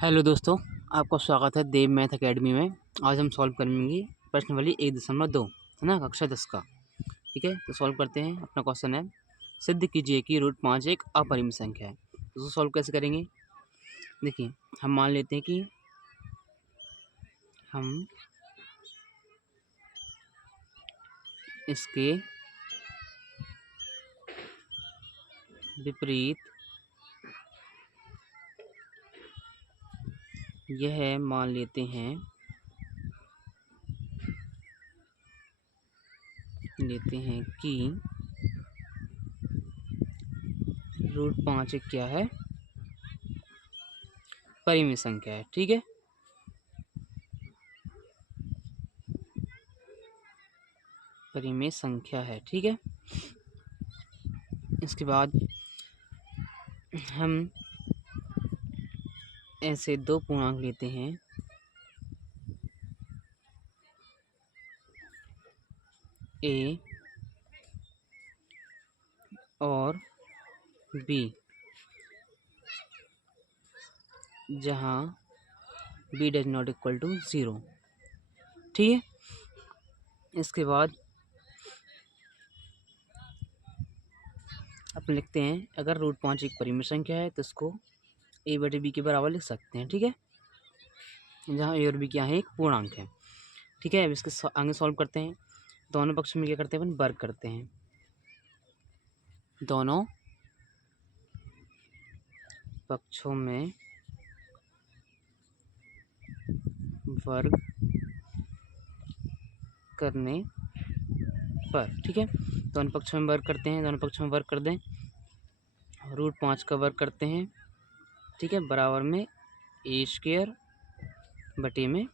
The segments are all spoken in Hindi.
हेलो दोस्तों, आपका स्वागत है देव मैथ एकेडमी में। आज हम सॉल्व करेंगे प्रश्नावली 1.2 है ना, कक्षा 10 का। ठीक है, तो सॉल्व करते हैं। अपना क्वेश्चन है, सिद्ध कीजिए कि √5 एक अपरिमित संख्या है। तो सॉल्व कैसे करेंगे? देखिए, हम मान लेते हैं कि हम इसके विपरीत यह मान लेते हैं कि √5 एक क्या है, परिमित संख्या है। ठीक है, परिमेय संख्या है। ठीक है, इसके बाद हम ऐसे दो पूर्णांक लेते हैं, ए और बी, जहाँ b does not equal to 0। ठीक है, इसके बाद अपन लिखते हैं, अगर √5 एक परिमित संख्या है तो इसको a/b के बराबर लिख सकते हैं। ठीक है, जहाँ a और b क्या है, एक पूर्णांक है। ठीक है, अब इसके आगे सॉल्व करते हैं। दोनों पक्ष में क्या करते हैं, अपन वर्ग करते हैं। दोनों पक्षों में वर्ग करने पर, ठीक है, दोनों पक्षों में वर्ग करते हैं। दोनों पक्षों में वर्ग कर दें, √5 का वर्ग करते हैं। ठीक है, बराबर में a² बटे में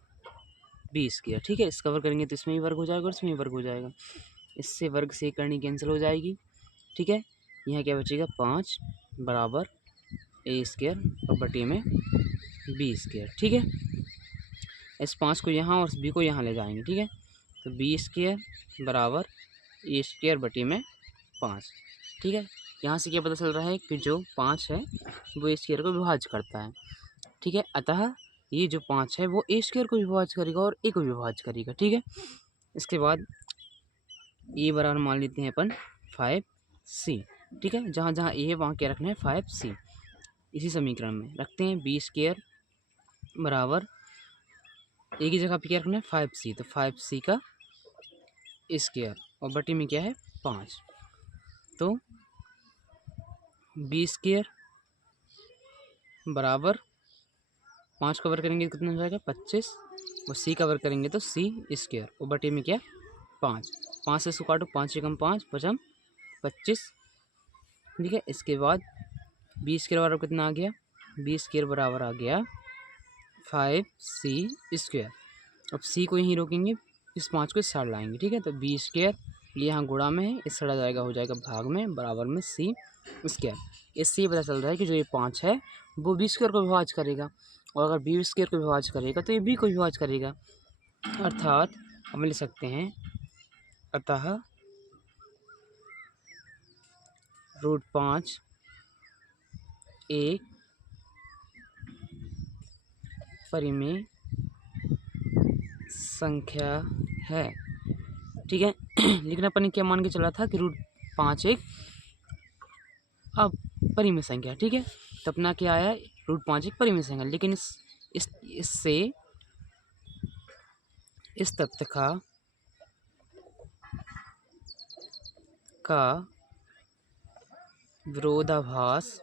b²। ठीक है, इसका वर्ग करेंगे तो इसमें भी वर्ग हो जाएगा और इसमें भी वर्ग हो जाएगा। इससे वर्ग से करनी कैंसिल हो जाएगी। ठीक है, यहाँ क्या बचेगा, 5 बराबर a² और बटे में b²। ठीक है, इस 5 को यहाँ और इस b को यहाँ ले जाएंगे। ठीक है, तो b² बराबर a² बटे में 5। ठीक है, यहाँ से क्या पता चल रहा है कि जो 5 है वो a² को विभाज्य करता है। ठीक है, अतः ये जो 5 है वो a² को विभाज्य करेगा और a को विभाज्य करेगा। ठीक है, इसके बाद a बराबर मान लेते हैं अपन 5c। ठीक है, जहाँ जहाँ a है वहाँ क्या रखना है, 5c। इसी समीकरण में रखते हैं b² बराबर a की जगह पे क्या रखना है, 5c, तो 5c का स्क्वायर और बटे में क्या है, 5। तो b² बराबर 5 का वर्ग करेंगे तो कितना हो जाएगा, 25, और c का वर्ग करेंगे तो c² और बटे में क्या, 5। 5 से इसको काटो, 5 एकम 5 पचम 25। ठीक है, इसके बाद b² बराबर कितना आ गया, b² बराबर आ गया 5c²। अब c को यहीं रोकेंगे, इस 5 को इस साइड लाएंगे। ठीक है, तो b² ये यहाँ गुणा में है, इस साइड आ जाएगा, हो जाएगा भाग में, बराबर में c²। इससे ये पता चल रहा है कि जो ये 5 है वो b² को विभाज्य करेगा, और अगर b² को विभाज्य करेगा तो ये b को विभाज्य करेगा। अर्थात हम लिख सकते हैं, अतः √5 एक परिमेय संख्या है। ठीक है, लेकिन अपन ने क्या मान के चला था कि √5 एक अपरिमेय संख्या। ठीक है, तो अपना क्या आया, √5 एक परिमेय संख्या, लेकिन इससे इस तथ्य का विरोधाभास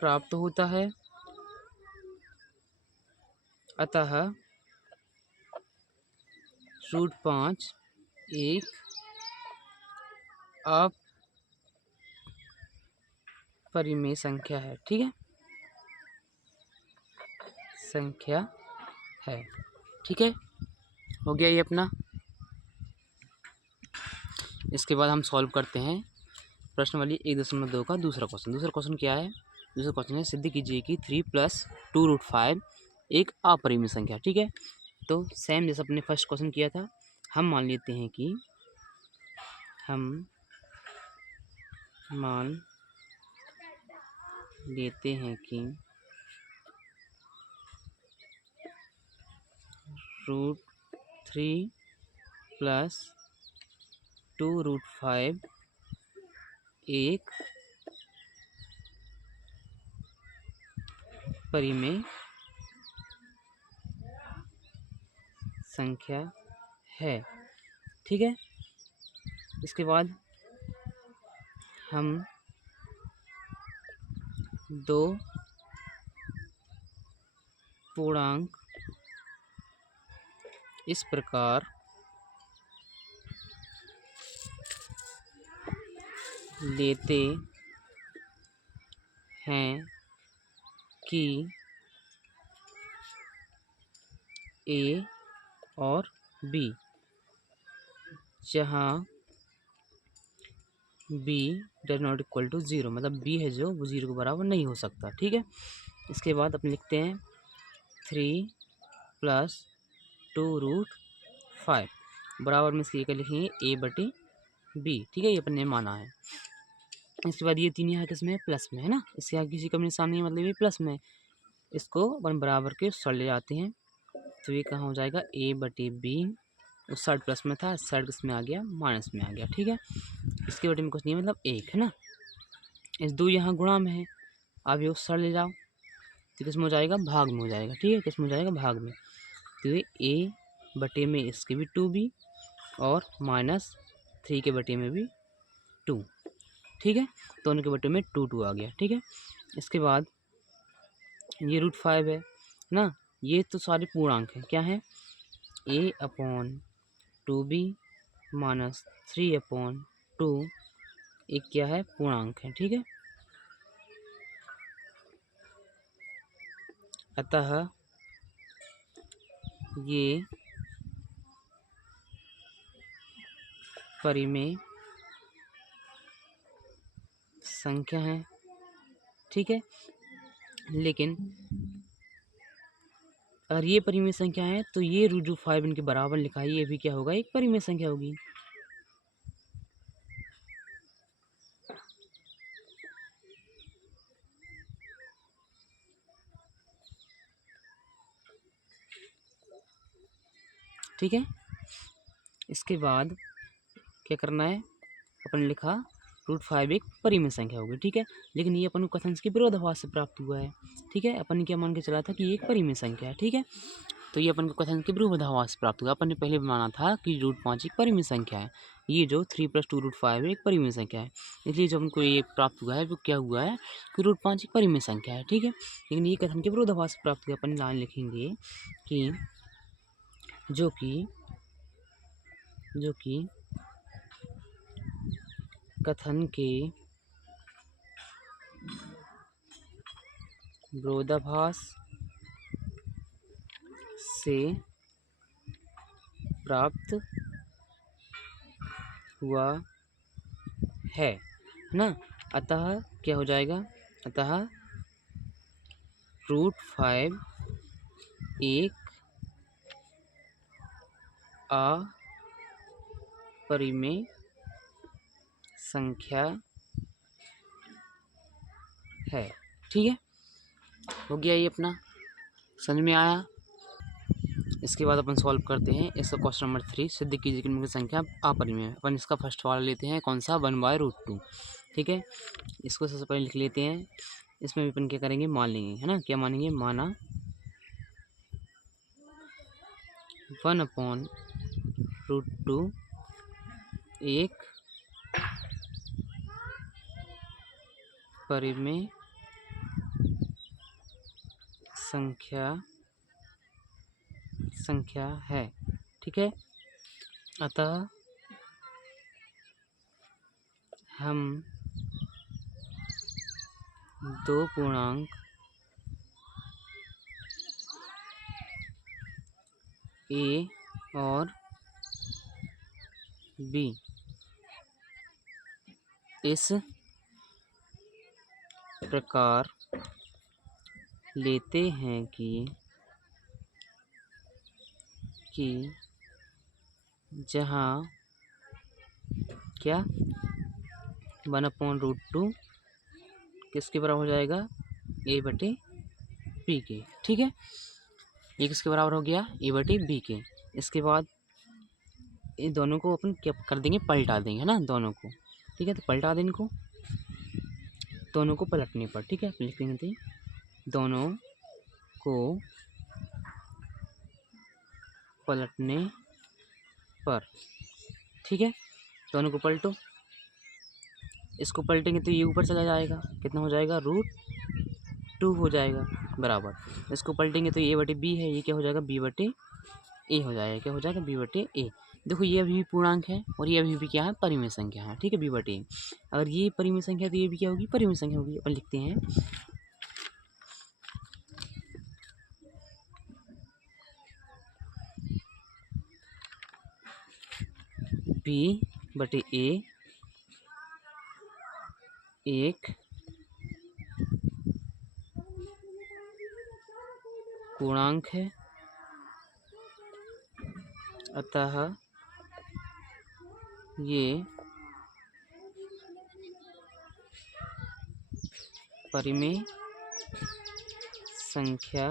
प्राप्त होता है। अतः √5 एक अपरिमेय संख्या है। ठीक है, संख्या है। ठीक है, हो गया ये अपना। इसके बाद हम सॉल्व करते हैं प्रश्नावली 1.2 का दूसरा क्वेश्चन। दूसरा क्वेश्चन क्या है, दूसरा क्वेश्चन है, सिद्ध कीजिए कि 3 + 2√5 एक अपरिमेय संख्या। ठीक है, तो सेम जैसा अपने फर्स्ट क्वेश्चन किया था, हम मान लेते हैं कि हम मान लेते हैं कि √3 + 2√5 एक परिमेय संख्या है। ठीक है, इसके बाद हम दो पूर्णांक इस प्रकार लेते हैं कि a और b, जहाँ b does not equal to 0, मतलब b है जो वो 0 के बराबर नहीं हो सकता। ठीक है, इसके बाद अपन लिखते हैं 3 + 2√5 बराबर में इसके लिखेंगे a/b। ठीक है, ये अपन ने माना है। इसके बाद ये तीन यहाँ किसमें प्लस में है ना, इसके आगे किसी का भी निशान नहीं है, मतलब ये प्लस में। इसको अपन बराबर के उस साइड ले जाते हैं, तो ये कहाँ हो जाएगा a/b। उस साइड प्लस में था, इस साइड किसमें आ गया माइनस में आ गया। ठीक है, इसके बटे में कुछ नहीं है, मतलब 1 है ना। इस 2 यहाँ गुणा में है, अब ये उस साइड ले जाओ तो किस में हो जाएगा भाग में हो जाएगा। ठीक है, किस में हो जाएगा भाग में, तो ये a/, में इसके भी 2b और -3 के बटे में भी 2। ठीक है, तो उनके बटे में 2 आ गया। ठीक है, इसके बाद ये √5 है ना, ये तो सारे पूर्णांक हैं, क्या है a/2b -3/2 एक क्या है पूर्णांक है। ठीक है, अतः ये परिमेय संख्या है। ठीक है, लेकिन अगर ये परिमेय संख्या है तो ये √5 इनके बराबर लिखा है, ये भी क्या होगा एक परिमेय संख्या होगी। ठीक है, इसके बाद क्या करना है, अपन लिखा √5 एक परिमेय संख्या होगी। ठीक है, लेकिन ये अपन को कथन के विरोधाभास से प्राप्त हुआ है। ठीक है, अपन ने क्या मान के चला था कि ये एक परिमेय संख्या है। ठीक है, तो ये अपन को कथन के विरोधाभास से प्राप्त हुआ। अपन ने पहले माना था कि √5 एक परिमेय संख्या है, ये जो 3 + 2√5 एक परिमेय संख्या है, इसलिए जब उनको ये प्राप्त हुआ है वो क्या हुआ है कि √5 एक परिमेय संख्या है। ठीक है, लेकिन ये कथन के विरोधाभास से प्राप्त हुआ। अपन लाइन लिखेंगे कि जो कि कथन के विरोधाभास से प्राप्त हुआ है ना, अतः क्या हो जाएगा, अतः √5 एक अपरिमेय संख्या है। ठीक है, हो गया ये अपना, समझ में आया। इसके बाद अपन सॉल्व करते हैं इसका क्वेश्चन नंबर 3, सिद्ध कीजिए कि निम्नलिखित संख्या अपरिमेय है। अपन इसका फर्स्ट वाला लेते हैं, कौन सा 1/√2। ठीक है, इसको सबसे पहले लिख लेते हैं। इसमें भी अपन क्या करेंगे मान लेंगे, है ना, क्या मानेंगे, माना 1/√2 एक परिमेय संख्या है। ठीक है, अतः हम दो पूर्णांक a और b इस प्रकार लेते हैं कि जहाँ क्या 1/√2 किसके बराबर हो जाएगा, ए बटे बी के। ठीक है, ये किसके बराबर हो गया, ए बटे बी के। इसके बाद इन दोनों को अपन क्या कर देंगे, पलटा देंगे, है ना, दोनों को। ठीक है, तो पलटा दें इनको, दोनों को पलटने पर। ठीक है, लिख लेते दोनों को पलटने पर। ठीक है, दोनों को पलटो, इसको पलटेंगे तो ये ऊपर चला जाएगा, कितना हो जाएगा, √2 हो जाएगा बराबर। इसको पलटेंगे तो ए बटे बी है, ये क्या हो जाएगा, बी बटे ए हो जाएगा। क्या हो जाएगा, बी बटे ए। देखो ये अभी भी पूर्णांक है और ये अभी भी क्या है, परिमेय संख्या है। ठीक है, बी बटे ए। अगर ये परिमेय संख्या है तो ये भी क्या होगी, परिमेय संख्या होगी। अपन लिखते हैं बी बटे ए एक पूर्णांक है, अतः ये परिमेय संख्या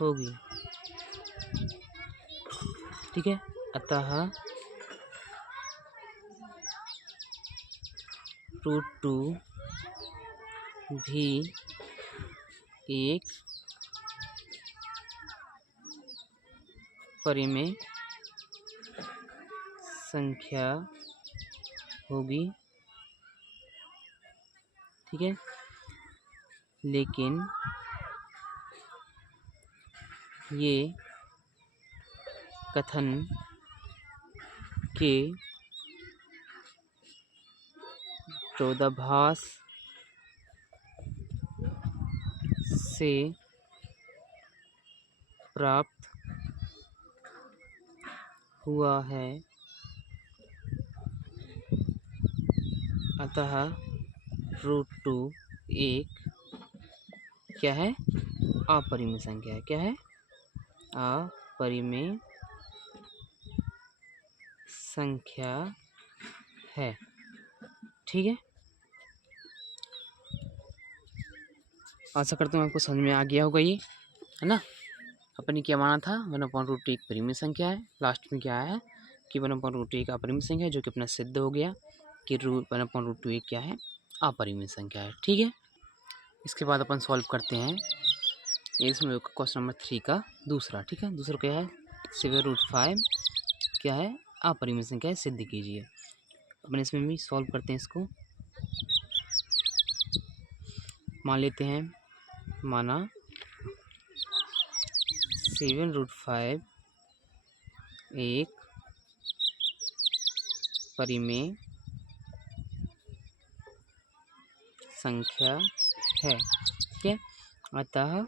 होगी। ठीक है, अतः √2 भी एक परिमेय संख्या होगी। ठीक है, लेकिन ये कथन के विरोधाभास से प्राप्त हुआ है, अतः √2 एक क्या है, अपरिमेय संख्या है। क्या है, अपरिमेय संख्या है। ठीक है, आशा करता हूँ आपको समझ में आ गया होगा ये, है ना। अपन ने क्या माना था, 1/√2 एक परिमेय संख्या है। लास्ट में क्या है कि 1/√2 एक अपरिमेय संख्या है, जो कि अपना सिद्ध हो गया कि 1/√2 एक क्या है, अपरिमेय संख्या है। ठीक है, इसके बाद अपन सॉल्व करते हैं इसमें क्वेश्चन नंबर 3 का दूसरा। ठीक है, दूसरा क्या है, 7√5 क्या है, अपरिमेय संख्या है, सिद्ध कीजिए। अपन इसमें भी सॉल्व करते हैं इसको। मान लेते हैं, माना 7√5 एक परिमेय संख्या है। ठीक है, अतः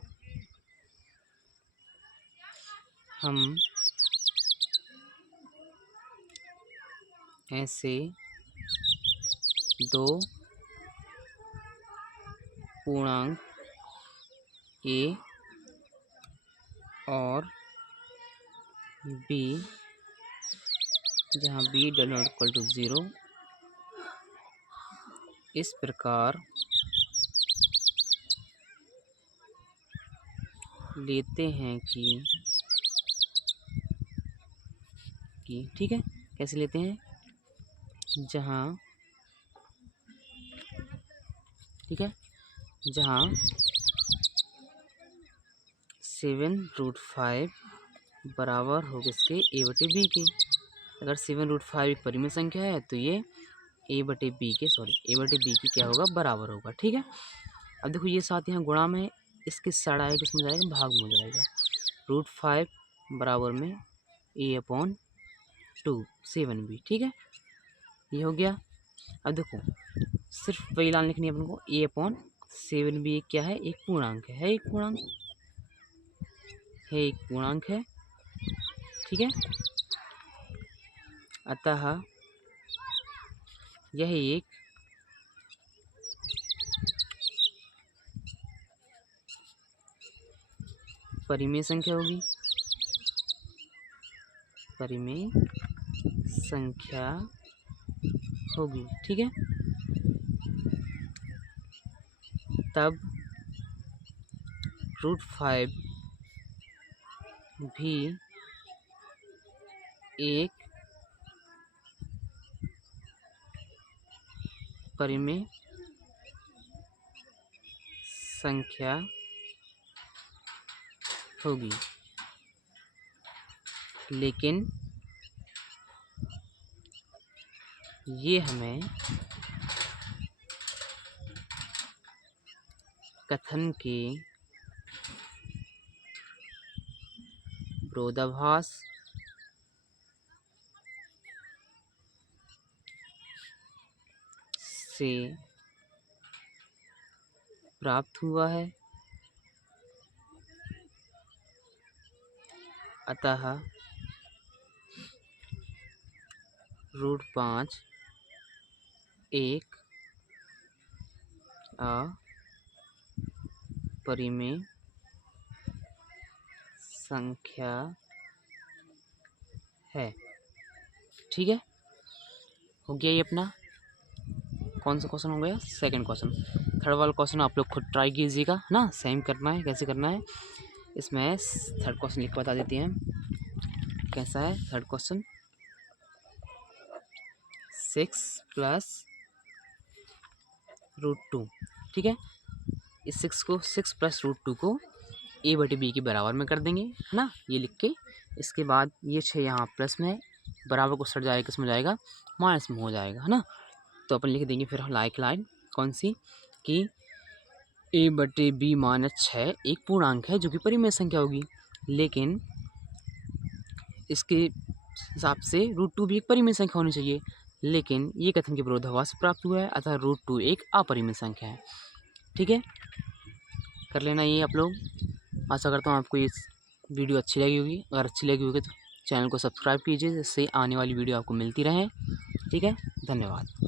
हम ऐसे दो पूर्णांक ए और बी, जहाँ बी >= 0, इस प्रकार लेते हैं कि ठीक है, कैसे लेते हैं, जहाँ ठीक है, जहाँ 7√5 बराबर हो किसके, ए बटे बी के। अगर 7√5 एक परिमेय संख्या है तो ये ए बटे बी के क्या होगा, बराबर होगा। ठीक है, अब देखो ये साथ यहाँ गुणा में, इसके साइड आएगा, किसमें जाएगा, भाग में हो जाएगा। √5 बराबर में a/2 7b। ठीक है, ये हो गया। अब देखो सिर्फ वही लाइन लिखनी है अपन को, a/7b क्या है, एक पूर्णांक है, एक पूर्णांक है। ठीक है, अतः यह एक परिमेय संख्या होगी, ठीक है, तब √5 भी एक परिमेय संख्या होगी, लेकिन ये हमें कथन के विरोधाभास से प्राप्त हुआ है, अतः √5 एक अपरिमेय संख्या है। ठीक है, हो गया ये अपना कौन सा क्वेश्चन हो गया, सेकंड क्वेश्चन। थर्ड वाला क्वेश्चन आप लोग खुद ट्राई कीजिएगा ना, सेम करना है, कैसे करना है। इसमें थर्ड क्वेश्चन लिख के बता देते हैं कैसा है। Third question 6 + √2। ठीक है, इस 6 + √2 को a/b के बराबर में कर देंगे, है ना, ये लिख के। इसके बाद ये 6 यहाँ प्लस में है, बराबर को सट जाएगा, किस में जाएगा, माइनस में हो जाएगा, है ना। तो अपन लिख देंगे फिर लाइन कौन सी कि a/b - 6 एक पूर्णांक है जो कि परिमेय संख्या होगी, लेकिन इसके हिसाब से √2 भी एक परिमेय संख्या होनी चाहिए, लेकिन ये कथन के विरोधाभास प्राप्त हुआ है, अतः √2 एक अपरिमेय संख्या है। ठीक है, कर लेना ये आप लोग। आशा करता हूँ आपको ये वीडियो अच्छी लगी होगी। अगर अच्छी लगी होगी तो चैनल को सब्सक्राइब कीजिए, जिससे आने वाली वीडियो आपको मिलती रहे। ठीक है, धन्यवाद।